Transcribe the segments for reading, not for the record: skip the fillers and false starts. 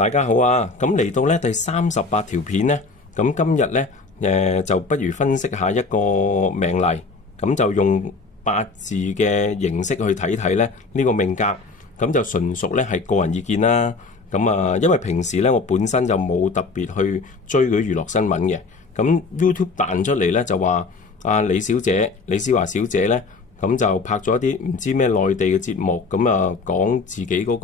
大家好啊！咁嚟到咧第38條片咧，咁今日咧就不如分析下一個命例，咁就用八字嘅形式去睇睇咧呢個命格，咁就純屬咧係個人意見啦。咁啊，因為平時咧我本身就冇特別去追嗰啲娛樂新聞嘅，咁 YouTube 彈出嚟咧就話李小姐李思華小姐咧，咁就拍咗一啲唔知咩內地嘅節目，咁啊講自己嗰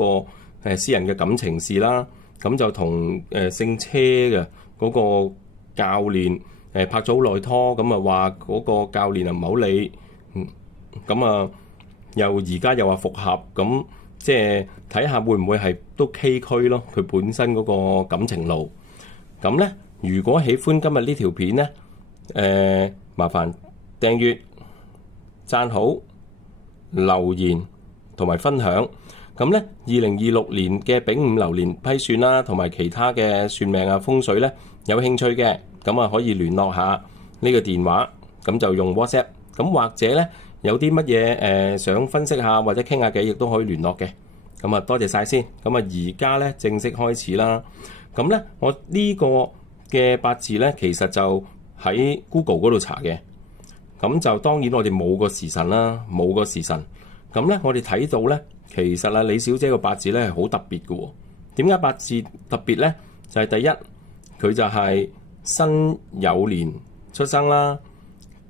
個私人嘅感情事啦。咁就同姓車嘅嗰個教練拍咗好耐拖，咁啊話嗰個教練啊唔好理，咁啊而家又話復合，咁即係睇下會唔會係都崎嶇咯？佢本身嗰個感情路。咁咧，如果喜歡今日呢條片咧，麻煩訂閱、讚好、留言同埋分享。咁咧，2026年嘅丙午流年批算啦，同埋其他嘅算命啊、風水咧，有興趣嘅，咁啊可以聯絡下呢個電話，咁就用 WhatsApp。咁或者咧有啲乜嘢想分析下或者傾下偈，亦都可以聯絡嘅。咁啊多謝晒先。咁啊而家咧正式開始啦。咁咧我呢個嘅八字咧，其實就喺 Google 嗰度查嘅。咁就當然我哋冇個時辰啦，冇個時辰。咁咧我哋睇到咧。其實啊，李小姐個八字咧係好特別嘅喎。點解八字特別咧？就係第一，佢就係辛酉年出生啦，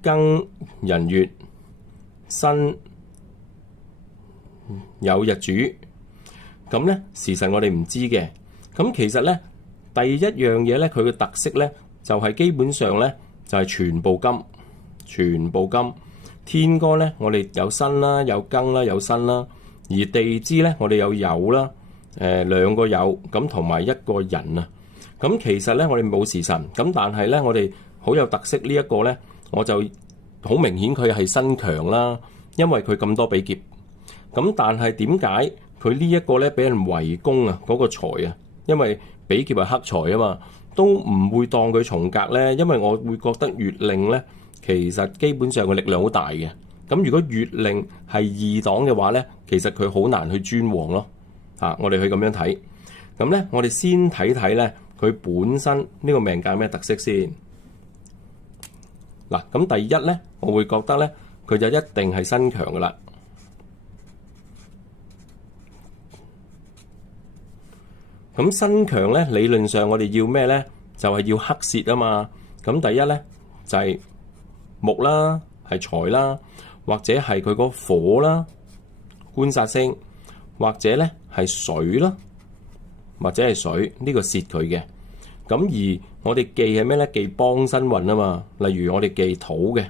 庚寅月，辛酉日主。咁咧時辰我哋唔知嘅。咁其實咧第一樣嘢咧，佢嘅特色咧就係基本上咧就係全部金，全部金。天干咧我哋有辛啦，有庚啦，有辛啦。而地支咧，我哋有酉啦，兩個酉咁同埋一個寅啊。咁其實咧，我哋冇時辰，咁但係咧，我哋好有特色呢一個咧，我就好明顯佢係身強啦，因為佢咁多比劫。咁但係點解佢呢一個咧俾人圍攻啊？嗰個財啊，因為比劫係黑財啊嘛，都唔會當佢重格咧，因為我會覺得月令咧，其實基本上個力量好大嘅。咁如果月令係二檔嘅話咧，其實佢好難去專旺咯。我哋去咁樣睇。咁咧，我哋先睇睇咧，佢本身呢個命格有咩特色先。嗱，咁第一咧，我會覺得咧，佢就一定係身強噶啦。咁身強咧，理論上我哋要咩咧？就係要克泄啊嘛。咁第一咧就係木啦，係財啦。或者係佢個火啦，官殺星，或者咧係水啦，或者係水呢個泄佢嘅。咁而我哋忌係咩咧？忌幫身運啊嘛。例如我哋忌土嘅，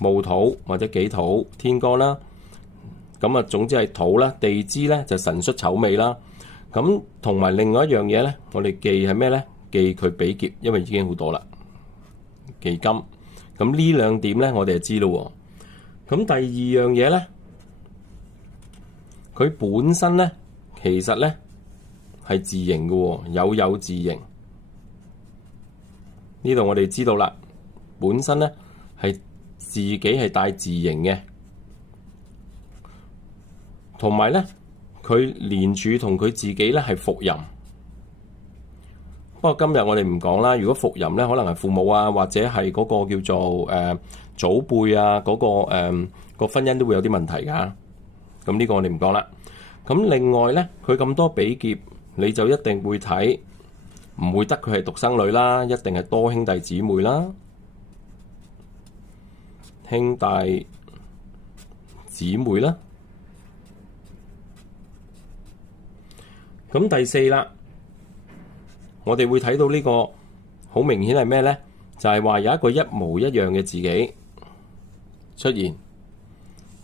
戊土或者己土天干啦。咁啊，總之係土啦。地支咧就辰戌丑未啦。咁同埋另外一樣嘢咧，我哋忌係咩咧？忌佢比劫，因為已經好多啦。忌金。咁呢兩點咧，我哋就知咯。咁第二樣嘢咧，佢本身咧，其實咧係自刑嘅，有自刑。呢度我哋知道啦，本身咧係自己係帶自刑嘅，同埋咧佢年柱同佢自己咧係伏吟。不過今日我哋唔講啦。如果伏吟咧，可能係父母啊，或者係嗰個叫做祖輩啊，嗰個婚姻都會有啲問題㗎。咁呢個我哋唔講啦。咁另外咧，佢咁多比劫，你就一定會睇，唔會得佢係獨生女啦，一定係多兄弟姊妹啦，兄弟姊妹啦。咁第四啦。我哋會睇到呢個好明顯係咩咧？就係話有一個一模一樣嘅自己出現，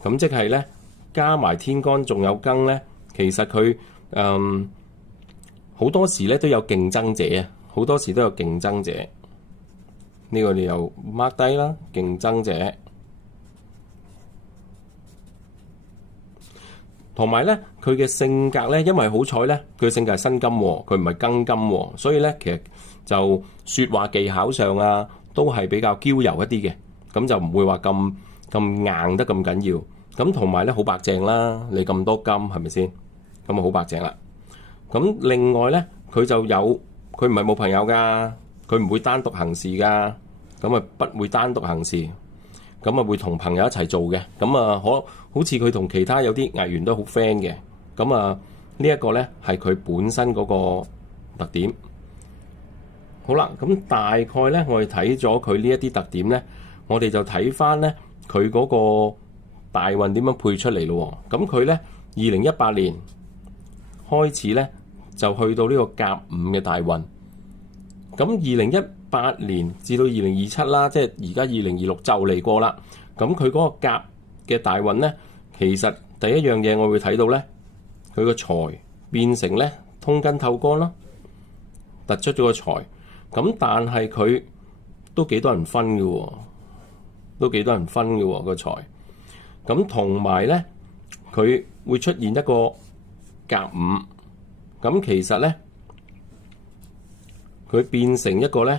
咁即係咧加埋天干仲有庚咧，其實佢好多時咧都有競爭者啊，好多時都有競爭者。呢個你又 mark 低啦，競爭者。同埋咧，佢嘅性格咧，因為好彩咧，佢嘅性格係辛金，佢唔係庚金，所以咧其實就説話技巧上啊，都係比較嬌柔一啲嘅，咁就唔會話咁硬得咁緊要。咁同埋咧好白淨啦，你咁多金係咪先？咁啊好白淨啦。咁另外咧，佢唔係冇朋友㗎，佢唔會單獨行事㗎，咁啊不會單獨行事，咁啊會同朋友一齊做嘅，咁啊好似佢同其他有啲藝員都好 friend 嘅，咁啊呢一個咧係佢本身嗰個特點。好啦，咁大概咧我哋睇咗佢呢一啲特點咧，我哋就睇翻咧佢嗰個大運點樣配出嚟咯。咁佢咧2018年開始咧就去到呢個甲午嘅大運。咁2018年至到2027啦，即係而家2026就嚟過啦。咁佢嗰個甲嘅大運咧，其實第一樣嘢我會睇到咧，佢個財變成咧通根透乾啦，突出咗個財。咁但係佢都幾多人分嘅喎，個財。咁同埋咧，佢會出現一個甲午。咁其實咧，佢變成一個咧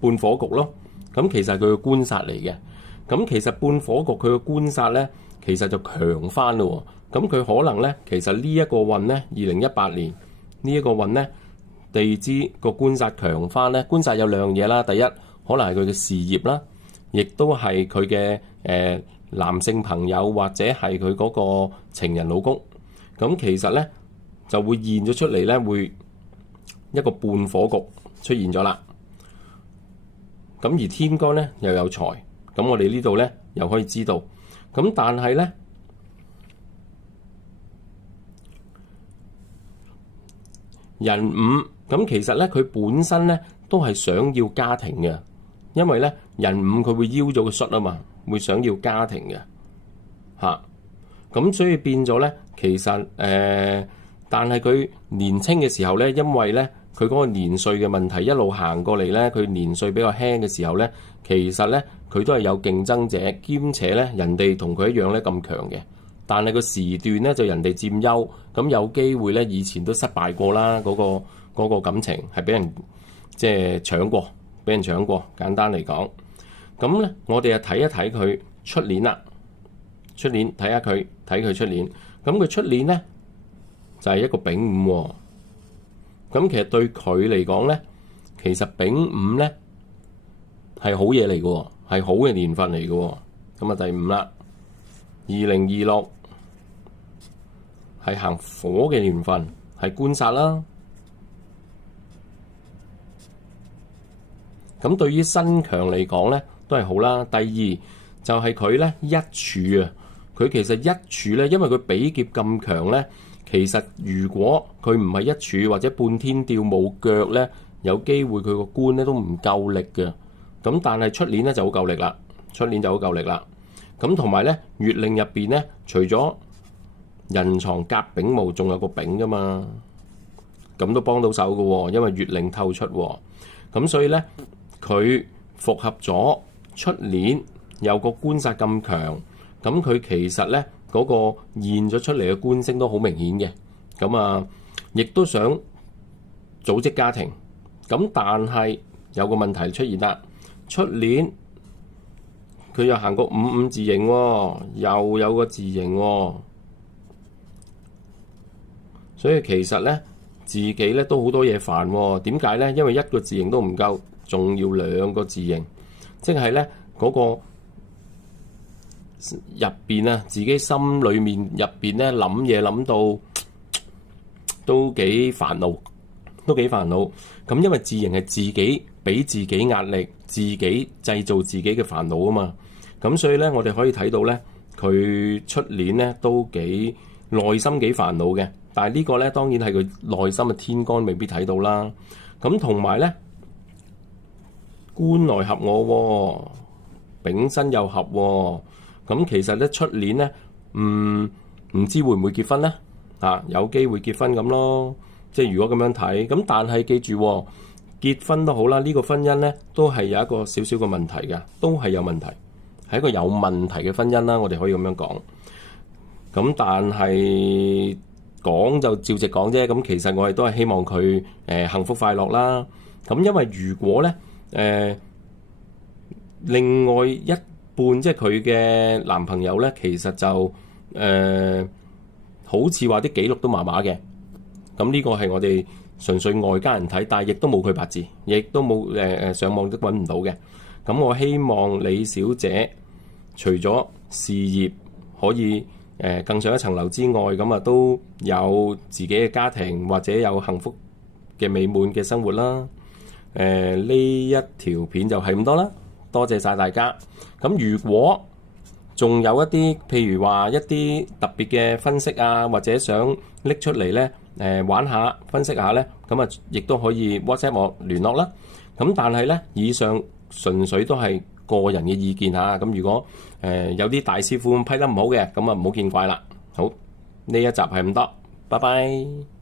半火局咯。咁其實係佢嘅官殺嚟嘅。咁其實半火局佢嘅官殺咧，其實就強翻咯。咁佢可能咧，其實呢一個運咧，2018年呢一個運咧，地支個官殺強翻咧。官殺有兩樣嘢啦，第一可能係佢嘅事業啦，亦都係佢嘅男性朋友或者係佢嗰個情人老公。咁其實咧就會現咗出嚟咧，會一個半火局出現咗啦。咁而天干咧又有財，咁我哋呢度咧又可以知道。咁但係咧壬午，咁其實咧佢本身咧都係想要家庭嘅，因為咧壬午佢會邀咗個戌啊嘛，會想要家庭嘅嚇。咁所以變咗咧，其實但係佢年青嘅時候咧，因為咧佢嗰個年歲嘅問題一路行過嚟咧，佢年歲比較輕嘅時候咧，其實咧佢都係有競爭者，兼且咧人哋同佢一樣咧咁強嘅，但係個時段咧就人哋佔優，咁有機會咧以前都失敗過啦，嗰個感情係俾人即係搶過，俾人搶過。簡單嚟講，咁咧我哋就睇一睇佢出年啦，出年睇下佢出年，咁佢出年咧就係一個丙午喎。咁其實對佢嚟講咧，其實丙午咧係好嘢嚟嘅，係好嘅年份嚟嘅。咁啊第五啦，2026係行火嘅年份，係官殺啦。咁對於身強嚟講咧都係好啦。第二就係佢咧一柱啊，佢其實一柱咧，因為佢比劫咁強咧，其實如果佢唔係一柱或者半天吊冇腳咧，有機會佢個官咧都唔夠力嘅。咁但係出年咧就好夠力啦，咁同埋咧月令入邊咧，除咗人藏甲丙戊，仲有個丙噶嘛，咁都幫到手嘅喎，因為月令透出喎。咁所以咧佢復合咗出年有個官殺咁強，咁佢其實咧嗰個現咗出嚟嘅官星都好明顯嘅。咁啊，亦都想組織家庭，咁但係有個問題出現啦。出年佢又行個五字形喎，又有個字形喎，所以其實咧自己咧都好多嘢煩喎。點解咧？因為一個字形都唔夠，仲要兩個字形，即係咧嗰個入邊啊，自己心裡面入邊咧諗嘢諗到都幾煩惱。咁因為字形係自己俾自己壓力，自己製造自己嘅煩惱啊嘛。咁所以咧，我哋可以睇到咧，佢出年咧都幾內心幾煩惱嘅。但係呢個咧當然係佢內心嘅天干未必睇到啦。咁同埋咧，官來合我，丙申又合喎。咁其實咧出年咧，唔知會唔會結婚咧？有機會結婚咁咯。即係如果咁樣睇，咁但係記住喎，結婚都好啦，呢個婚姻咧都係有一個少少嘅問題嘅，都係有問題，係一個有問題嘅婚姻啦。我哋可以咁樣講。咁但係講就照直講啫。咁其實我哋都係希望佢幸福快樂啦。咁因為如果咧另外一半即係佢嘅男朋友咧，其實就好似話啲記錄都麻麻嘅。咁呢個係我哋純粹外家人睇，但係亦都冇佢八字，亦都冇上網都揾唔到嘅。咁我希望李小姐除咗事業可以更上一層樓之外，咁啊都有自己嘅家庭或者有幸福嘅美滿嘅生活啦。呢一條片就係咁多啦，多謝晒大家。咁如果仲有一啲譬如話一啲特別嘅分析啊，或者想拎出嚟呢玩下分析下呢，咁啊亦都可以 WhatsApp 我聯絡啦。咁但係呢，以上純粹都係個人嘅意見嚇。咁如果有啲大師傅批得唔好嘅，咁啊唔好見怪啦。好，呢一集係咁多，拜拜。